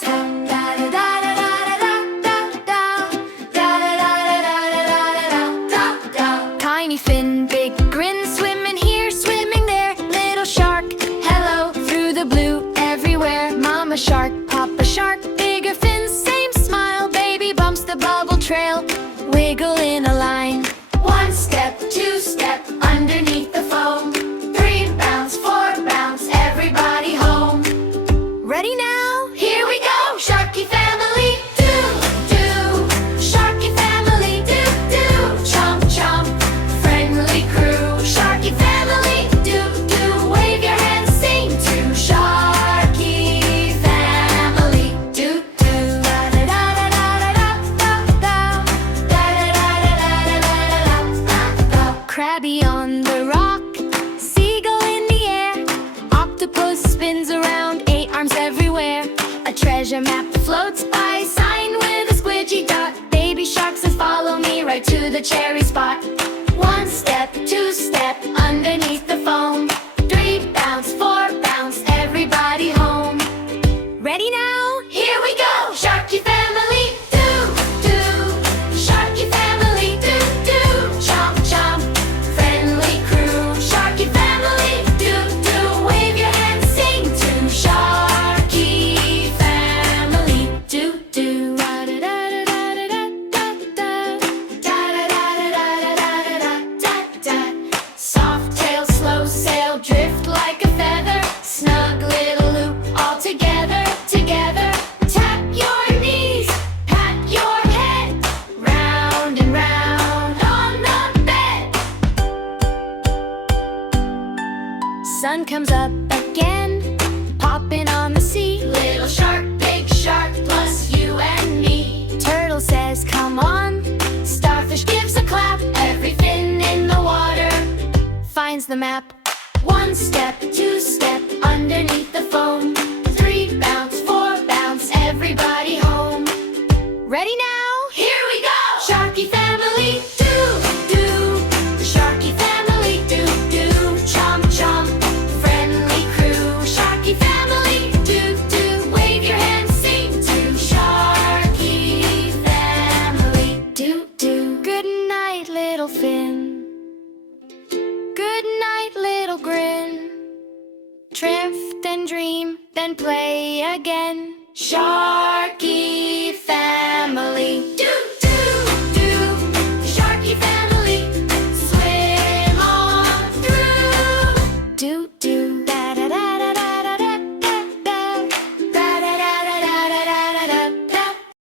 flies. Da da da da da da da da da da da da. Tiny fin, big grin, swimming here, swimming there. Little shark, hello through the blue, everywhere. Mama shark, Papa shark, bigger fins, same smile. Baby bumps the bubble trail, wiggle in a line. One step, two step, underneath the foam. Three bounce, four bounce, everybody home. Ready now? Here we go! Sharky family, do, do. Sharky family, do, do. Chomp, chomp, friendly crew. Sharky family, do, do. Wave your hands, sing to Sharky family, do, do. Da da da da da da da da da da da da. Crabby on the rock, seagull in the air. Octopus spins around, 8 arms everywhere. A treasure map floats by, sign with a squidgy dot. Baby shark says follow me right to the cherry spot. One step, two step, underneath the foam. 3 bounce, 4 bounce, everybody home. Ready now? Here we go! Sharky family, do, do. Sharky family, do, do. Chomp, chomp, friendly crew. Sharky family, do, do. Wave your hands, sing to Sharky family, do, do. Da da da da da da da da da da da da. Soft tail, slow sail, drift like a feather. Snug little loop, all together, together. Tap your knees, pat your head, round and round on the bed. Sun comes up again, popping on the sea. Little shark, big shark, plus you and me. Turtle says come on, starfish gives a clap. Every fin in the water finds the map. One step, two step, underneath the foam. 3 bounce, 4 bounce, everybody home. Ready now? Here we go! Sharky family, do, do. Sharky family, do, do. Chomp, chomp, friendly crew. Sharky family, do, do. Wave your hands, sing to Sharky family, do, do. Good night, little fin. Good night, little grin. Drift and dream, then play again. Sharky